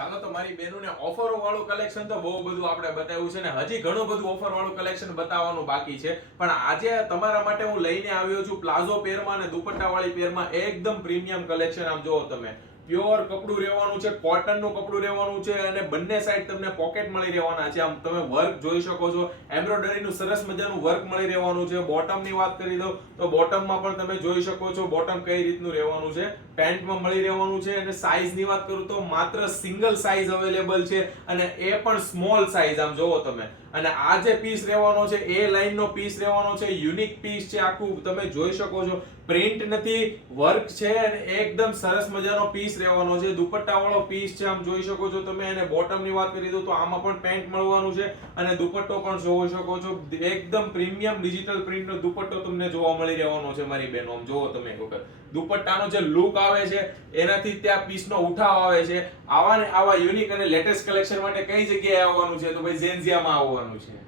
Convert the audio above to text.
ચાલો તો મારી બહેનોને ઓફરો વાળું કલેક્શન તો બહુ બધું આપણે બતાવ્યું છે ને હજી ઘણું બધું ઓફર વાળું કલેક્શન બતાવવાનું બાકી છે, પણ આજે તમારા માટે હું લઈને આવ્યો છું પ્લાઝો પેરમાં અને દુપટ્ટા વાળી પેરમાં એકદમ પ્રીમિયમ કલેક્શન. આમ જોવો તમે, પ્યોર કપડું રહેવાનું છે, કોટનનું કપડું રહેવાનું છે અને બંને સાઈડ તમને પોકેટ મળી રહેવાના છે. આમ તમે વર્ક જોઈ શકો છો, એમ્બ્રોઇડરીનું સરસ મજાનું વર્ક મળી રહેવાનું છે. બોટમની વાત કરી દો તો બોટમમાં પણ તમે જોઈ શકો છો બોટમ કઈ રીતનું રહેવાનું છે, પેન્ટમાં મળી રહેવાનું છે. અને સાઈઝની વાત કરું તો માત્ર સિંગલ સાઈઝ અવેલેબલ છે અને એ પણ સ્મોલ સાઈઝ. આમ જોવો તમે, અને આ જે પીસ રહેવાનો છે એ લાઈનનો પીસ રહેવાનો છે, યુનિક પીસ છે, આખું તમે જોઈ શકો છો, પ્રિન્ટ નથી, વર્ક છે અને એકદમ સરસ મજાનો પીસ રહેવાનો છે. દુપટ્ટા વાળો પીસ છે, આમ જોઈ શકો છો તમે. અને બોટમની વાત કરી દો તો આમાં પણ પેન્ટ મળવાનું છે અને દુપટ્ટો પણ જોઈ શકો છો. એકદમ પ્રીમિયમ ડિજિટલ પ્રિન્ટનો દુપટ્ટો તમને જોવા મળી રહેવાનો છે મારી બહેનો. આમ જોવો તમે એક વખત દુપટ્ટાનો જે લુક આવે છે એનાથી ત્યાં પીસનો ઉઠાવ આવે છે. આવા ને આવા યુનિક અને લેટેસ્ટ કલેક્શન માટે કઈ જગ્યાએ આવવાનું છે? તો ભાઈ ઝેન્ઝિયામાં આવવાનું છે.